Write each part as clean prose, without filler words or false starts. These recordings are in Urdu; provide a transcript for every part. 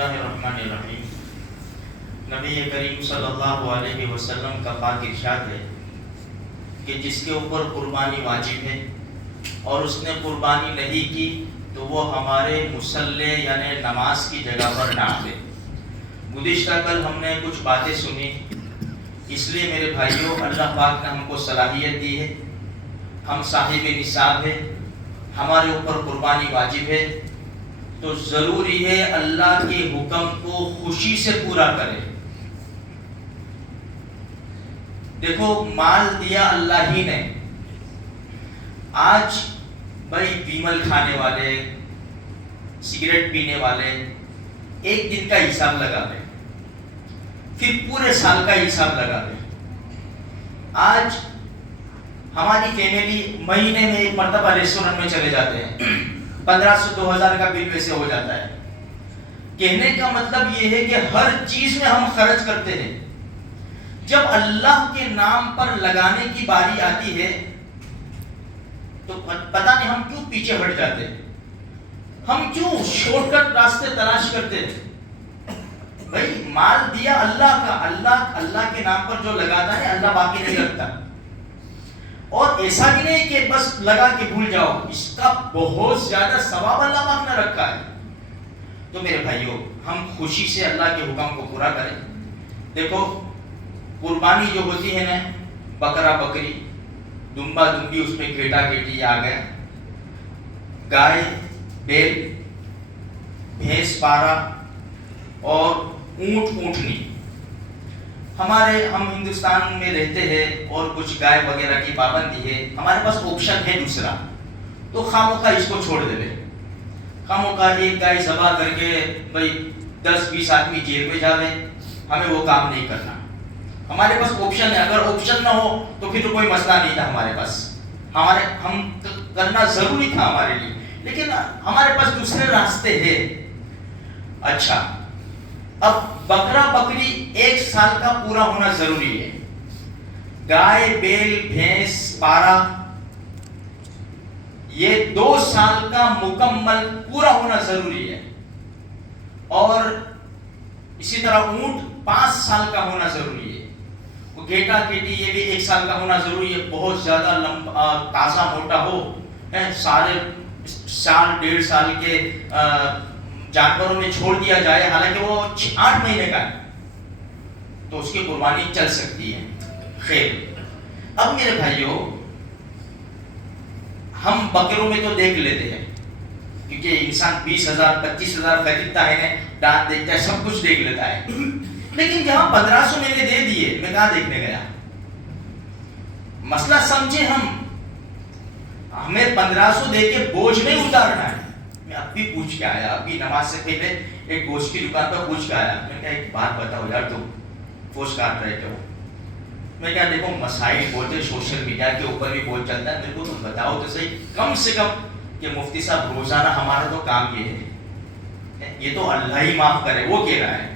اللہ الرحمن الرحیم۔ نبی کریم صلی اللہ علیہ وسلم کا پاک ارشاد ہے کہ جس کے اوپر قربانی واجب ہے اور اس نے قربانی نہیں کی تو وہ ہمارے مصلی یعنی نماز کی جگہ پر نہ آئے۔ گزشتہ کل ہم نے کچھ باتیں سنی، اس لیے میرے بھائیوں اللہ پاک نے ہم کو صلاحیت دی ہے، ہم صاحب نصاب ہے، ہمارے اوپر قربانی واجب ہے، تو ضروری ہے اللہ کے حکم کو خوشی سے پورا کرے۔ دیکھو مال دیا اللہ ہی نے، آج بھائی بیمل کھانے والے، سگریٹ پینے والے ایک دن کا حساب لگا لیں، پھر پورے سال کا حساب لگا لیں۔ آج ہماری فیملی مہینے میں ایک مرتبہ ریسٹورنٹ میں چلے جاتے ہیں، 1500-2000 کا بل ویسے ہو جاتا ہے۔ کہنے کا مطلب یہ ہے کہ ہر چیز میں ہم خرچ کرتے ہیں، جب اللہ کے نام پر لگانے کی باری آتی ہے تو پتہ نہیں ہم کیوں پیچھے ہٹ جاتے ہیں، ہم کیوں شارٹ کٹ راستے تلاش کرتے ہیں۔ بھائی مال دیا اللہ کا، اللہ کے نام پر جو لگاتا ہے اللہ باقی نہیں رکھتا، اور ایسا بھی نہیں کہ بس لگا کے بھول جاؤ، اس کا بہت زیادہ ثواب اللہ پاک نے رکھا ہے۔ تو میرے بھائیوں ہم خوشی سے اللہ کے حکم کو پورا کریں۔ دیکھو قربانی جو ہوتی ہے نا، بکرا بکری، دمبا دمبی، اس میں گھیٹا گھیٹی آ گیا، گائے بیل، بھینس پارا اور اونٹ اونٹنی۔ ہم ہندوستان میں رہتے ہیں اور کچھ گائے وغیرہ کی پابندی ہے، ہمارے پاس آپشن ہے دوسرا، تو خاموخواہ اس کو چھوڑ دے، خاموخواہ ایک گائے ذبح کر کے بھائی 10-20 آدمی جیل میں جاوے، ہمیں وہ کام نہیں کرنا۔ ہمارے پاس آپشن ہے، اگر آپشن نہ ہو تو پھر تو کوئی مسئلہ نہیں تھا ہمارے پاس، ہم کرنا ضروری تھا ہمارے لیے، لیکن ہمارے پاس دوسرے راستے ہیں۔ اچھا، اب بکرا بکری 1 سال کا پورا ہونا ضروری ہے، گائے بیل بھینس پارا یہ 2 سال کا مکمل پورا ہونا ضروری ہے، اور اسی طرح اونٹ 5 سال کا ہونا ضروری ہے، وہ گھیٹا گھیٹی یہ بھی 1 سال کا ہونا ضروری ہے، بہت زیادہ لمبا تازہ موٹا ہو، سارے 1.5 سال کے جانوروں میں چھوڑ دیا جائے، حالانکہ وہ 8 مہینے کا ہے، تو اس کی قربانی چل سکتی ہے۔ خیر، اب میرے بھائیوں ہم بکروں میں تو دیکھ لیتے ہیں، کیونکہ انسان 20,000-25,000 خریدتا ہے نا، دانت دیکھتا ہے، سب کچھ دیکھ لیتا ہے، لیکن جہاں 1500 میں نے دے دیے، میں کہاں دیکھنے گیا؟ مسئلہ سمجھے، ہمیں 1500 دے کے بوجھ نہیں اتارنا ہے۔ میں اب بھی پوچھ کے آیا، ابھی نماز سے پہلے ایک گوشت کی دکان پر پوچھ کے آیا، میں کہا ایک بات بتاؤ یار، تم پوسٹ کاٹ رہے ہو؟ میں کہا دیکھو مسائل بولتے، سوشل میڈیا کے اوپر بھی بہت چلتا ہے، میرے کو تم بتاؤ تو صحیح کم سے کم کہ مفتی صاحب روزانہ ہمارا تو کام یہ ہے، یہ تو اللہ ہی معاف کرے، وہ کہہ رہا ہے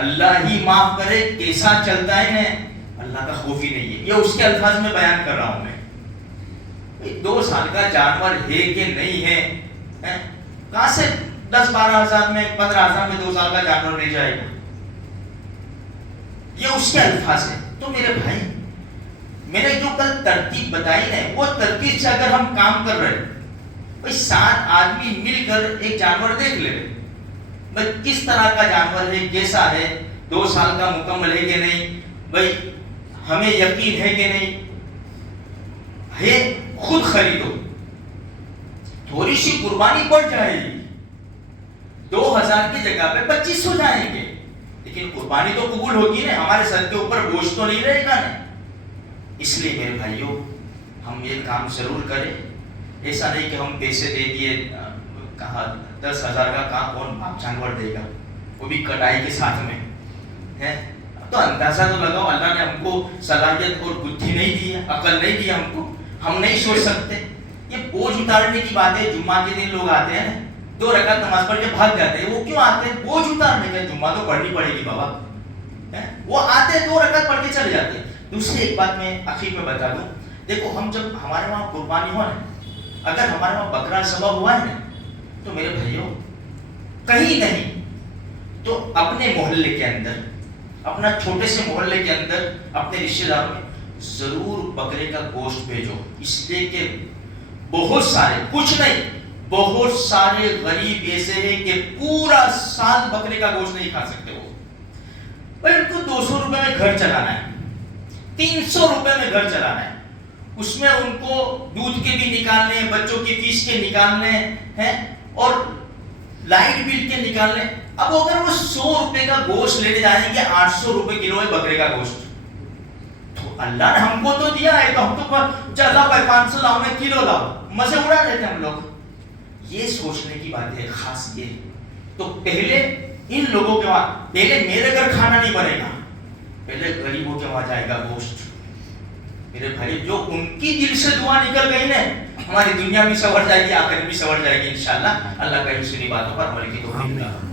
اللہ ہی معاف کرے، کیسا چلتا ہے نا، اللہ کا خوف ہی نہیں ہے، یہ اس کے الفاظ میں بیان کر رہا ہوں میں۔ 2 سال کا جانور ہے کہ نہیں ہے، کہاں سے 10-12 ہزار میں 15 ہزار میں 2 سال کا جانور لے جائے گا، یہ اس کے الفاظ ہیں۔ تو میرے بھائی میں نے جو کل ترتیب بتائی نا، وہ ترتیب سے اگر ہم کام کر رہے ہیں، 7 آدمی مل کر ایک جانور دیکھ لے، بھائی کس طرح کا جانور ہے، کیسا ہے، 2 سال کا مکمل ہے کہ نہیں، بھائی ہمیں یقین ہے کہ نہیں ہے، خود خریدو، تھوڑی سی قربانی بڑھ جائے گی، 2000 کی جگہ پہ 2500 جائیں گے، لیکن قربانی تو قبول ہوگی نا، ہمارے سر کے اوپر بوجھ تو نہیں رہے گا نا۔ اس لیے میرے بھائیوں ہم یہ کام ضرور کریں، ایسا نہیں کہ ہم پیسے دے دیے، کہا 10,000 کا کام کون جانور دے گا، وہ بھی کٹائی کے ساتھ میں ہے، تو اندازہ تو لگاؤ، اللہ نے ہم کو صلاحیت اور بدھی نہیں دی ہے، عقل نہیں دی ہم کو، ہم نہیں سوچ سکتے۔ یہ بوجھ اتارنے کی بات ہے، جمعہ کے دن لوگ آتے ہیں 2 رکعت نماز پڑھ کے بھاگ جاتے ہیں، وہ کیوں آتے ہیں؟ بوجھ اتارنے کے، جمعہ تو پڑھنی پڑے گی بابا، وہ آتے ہیں 2 رکعت پڑھ کے چلے جاتے ہیں۔ دوسری ایک بات میں آخر میں بتا دوں، دیکھو ہم جب ہمارے وہاں قربانی ہو نا، اگر ہمارے وہاں بکرا ذبح ہوا ہے نا، تو میرے بھائیوں کہیں نہیں تو اپنے محلے کے اندر, اپنا چھوٹے سے محلے کے اندر اپنے رشتے داروں میں ضرور بکرے کا گوشت بھیجو, اس لیے کہ بہت سارے, کچھ نہیں بہت سارے غریب ایسے ہیں کہ پورا سال بکرے کا گوشت نہیں کھا سکتے. وہ بھائی ان کو 200 روپے میں گھر چلانا ہے, 300 روپے میں گھر چلانا ہے, اس میں ان کو دودھ کے بھی نکالنے ہیں, بچوں کی فیس کے نکالنے ہیں, اور لائٹ بل کے نکالنے. اب اگر وہ 100 روپے کا گوشت لینے جائیں گے, 800 روپے کلو ہے بکرے کا گوشت, تو اللہ نے ہم کو تو دیا ہے, تو ہم تو چلا بھائی 500 لاؤ میں کلو لاؤ, مزے اڑا لیتے ہم لوگ. یہ سوچنے کی بات ہے خاص یہ. تو پہلے ان لوگوں کے وہاں, پہلے میرے گھر کھانا نہیں بنے گا, پہلے غریبوں کے وہاں جائے گا گوشت. میرے بھائی جو ان کی دل سے دعا نکل گئی نا, ہماری دنیا بھی سنور جائے گی, آخرت بھی سنور جائے گی انشاءاللہ. اللہ کا ان سنی باتوں پر عمل کی توفیق.